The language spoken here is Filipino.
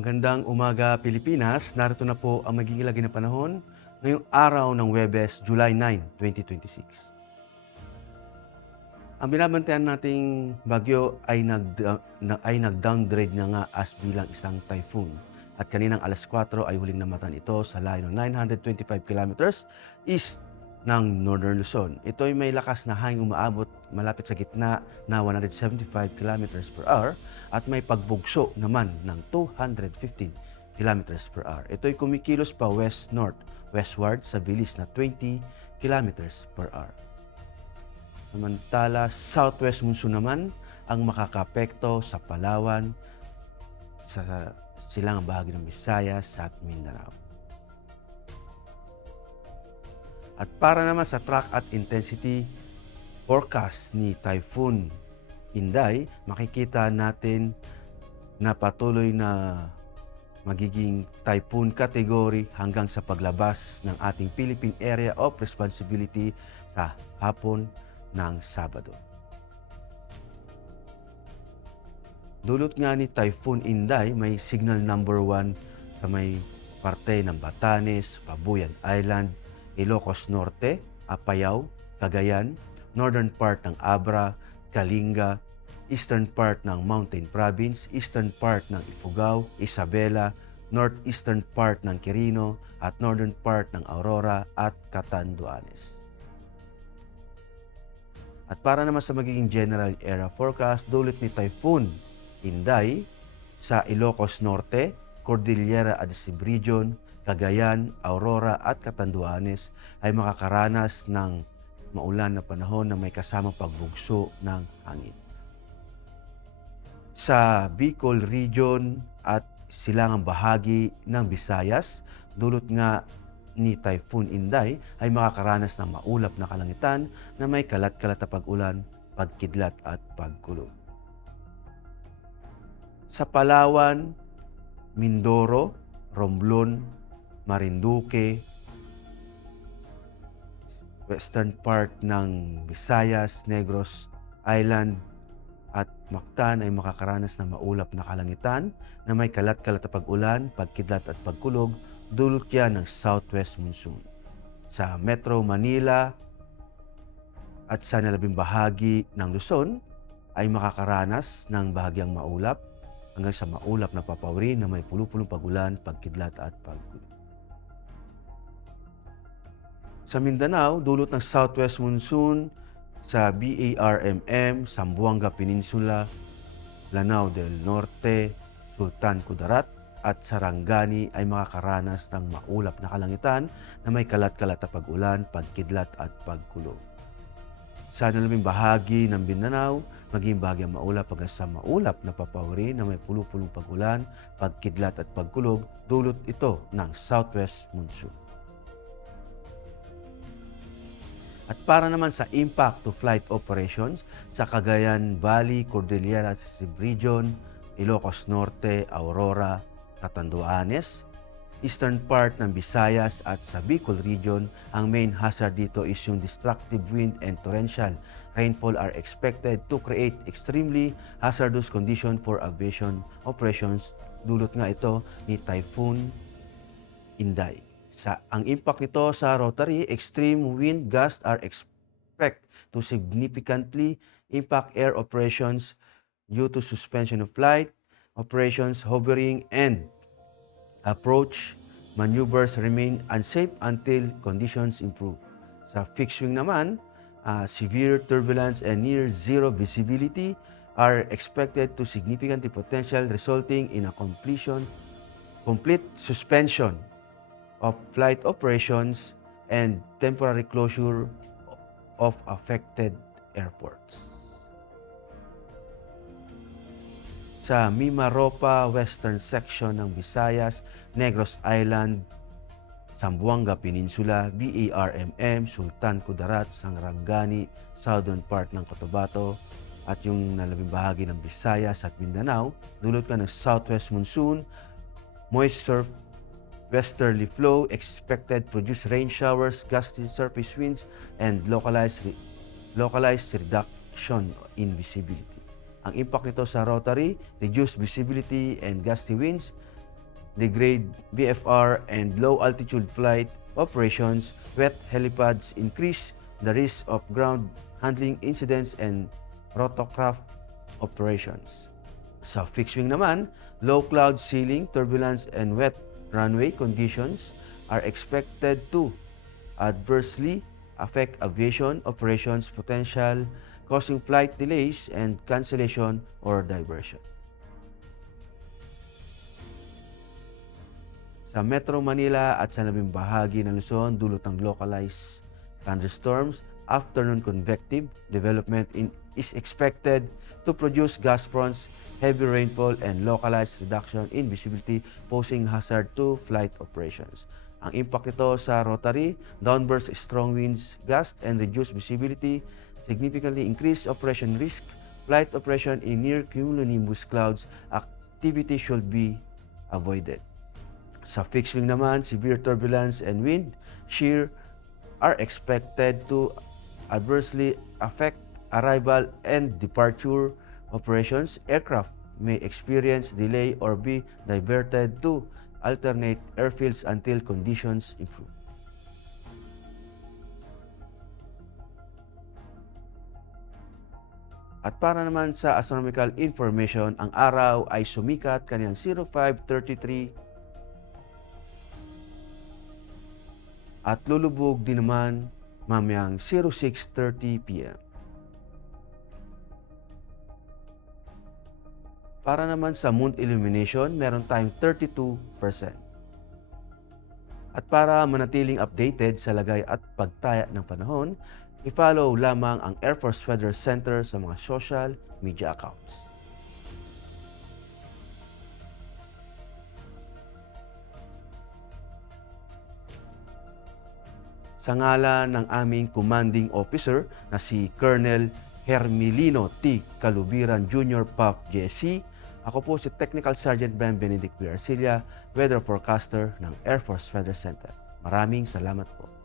Magandang umaga Pilipinas, narito na po ang magiging lagi ng panahon ngayong araw ng Huwebes, July 9, 2026. Ang binabantayan nating bagyo ay nag-downgrade na nga as bilang isang typhoon. At kaninang alas 4 ay huling namatan ito sa layo ng 925 kilometers east ng Northern Luzon. Ito ay may lakas na hangin umaabot malapit sa gitna na 175 kilometers per hour at may pagbugso naman ng 215 kilometers per hour. Ito ay kumikilos pa westward sa bilis na 20 kilometers per hour. Samantala, southwest monsoon naman ang makakapekto sa Palawan, sa silangang bahagi ng Visayas at Mindanao. At para naman sa track at intensity forecast ni Typhoon Inday, makikita natin na patuloy na magiging typhoon category hanggang sa paglabas ng ating Philippine Area of Responsibility sa hapon ng Sabado. Dulot nga ni Typhoon Inday, may signal number 1 sa may parte ng Batanes, Pabuyan Island, Ilocos Norte, Apayao, Cagayan, northern part ng Abra, Kalinga, eastern part ng Mountain Province, eastern part ng Ifugao, Isabela, northeastern part ng Quirino, at northern part ng Aurora at Catanduanes. At para naman sa magiging general area forecast, dulot ni Typhoon Inday sa Ilocos Norte, Cordillera Adhesive Region, Cagayan, Aurora at Catanduanes ay makakaranas ng maulan na panahon na may kasamang pagbugso ng hangin. Sa Bicol Region at silangang bahagi ng Visayas, dulot nga ni Typhoon Inday ay makakaranas ng maulap na kalangitan na may kalat-kalat na pag-ulan, pagkidlat at pagkulog. Sa Palawan, Mindoro, Romblon, Marinduque, western part ng Visayas, Negros Island at Mactan ay makakaranas ng maulap na kalangitan na may kalat-kalat na pag-ulan, pagkidlat at pagkulog, dulot yan ng southwest monsoon. Sa Metro Manila at sa nalabing bahagi ng Luzon ay makakaranas ng bahagyang maulap hanggang sa maulap na papawri na may pulupulong pag-ulan, pagkidlat at pagkulog. Sa Mindanao, dulot ng southwest monsoon sa BARMM, Zamboanga Peninsula, Lanao del Norte, Sultan Kudarat at Sarangani ay makakaranas ng maulap na kalangitan na may kalat-kalat na pag-ulan, pagkidlat at pagkulog. Sa nalabing bahagi ng Mindanao, maging bahagyang maulap hanggang sa maulap na papawri na may pulupulong pag-ulan, pagkidlat at pagkulog, dulot ito ng southwest monsoon. At para naman sa impact to flight operations sa Cagayan Valley, Cordillera Region, Ilocos Norte, Aurora, Catanduanes, eastern part ng Visayas at sa Bicol Region, ang main hazard dito is yung destructive wind and torrential rainfall are expected to create extremely hazardous condition for aviation operations. Dulot nga ito ni Typhoon Inday. Ang impact nito sa Rotary, extreme wind gusts are expected to significantly impact air operations due to suspension of flight, operations hovering and approach maneuvers remain unsafe until conditions improve. Sa fixed wing naman, severe turbulence and near zero visibility are expected to significantly potential resulting in a complete suspension of flight operations and temporary closure of affected airports. Sa Mimaropa, western section ng Visayas, Negros Island, Zamboanga Peninsula, BARMM, Sultan Kudarat, Sarangani, southern part ng Cotabato, at yung nalabing bahagi ng Visayas at Mindanao, dulot ka ng southwest monsoon, moisture westerly flow expected produce rain showers, gusty surface winds, and localized reduction in visibility. Ang impact nito sa Rotary, reduced visibility and gusty winds, degrade VFR and low-altitude flight operations, wet helipads increase the risk of ground handling incidents and rotorcraft operations. Sa fixed wing naman, low cloud ceiling, turbulence, and wet runway conditions are expected to adversely affect aviation operations potential, causing flight delays and cancellation or diversion. Sa Metro Manila at sa labing bahagi ng Luzon, dulot ng localized thunderstorms, afternoon convective development is expected to produce gust fronts, heavy rainfall, and localized reduction in visibility, posing hazard to flight operations. Ang impact nito sa rotary, downburst strong winds, gust, and reduced visibility, significantly increased operation risk, flight operation in near cumulonimbus clouds, activity should be avoided. Sa fixed wing naman, severe turbulence and wind shear are expected to adversely affect arrival and departure operations. Aircraft may experience delay or be diverted to alternate airfields until conditions improve. At para naman sa astronomical information, ang araw ay sumikat kaniyang 05:33 at lulubog din naman mamayang 06:30 p.m. Para naman sa moon illumination, meron tayong 32%. At para manatiling updated sa lagay at pagtaya ng panahon, i-follow lamang ang Air Force Weather Center sa mga social media accounts. Sa ngalan ng aming commanding officer na si Colonel Hermilino T. Calubiran Jr. PAF JSC, ako po si Technical Sergeant Ben Benedict P. Arcilla, Weather Forecaster ng Air Force Weather Center. Maraming salamat po.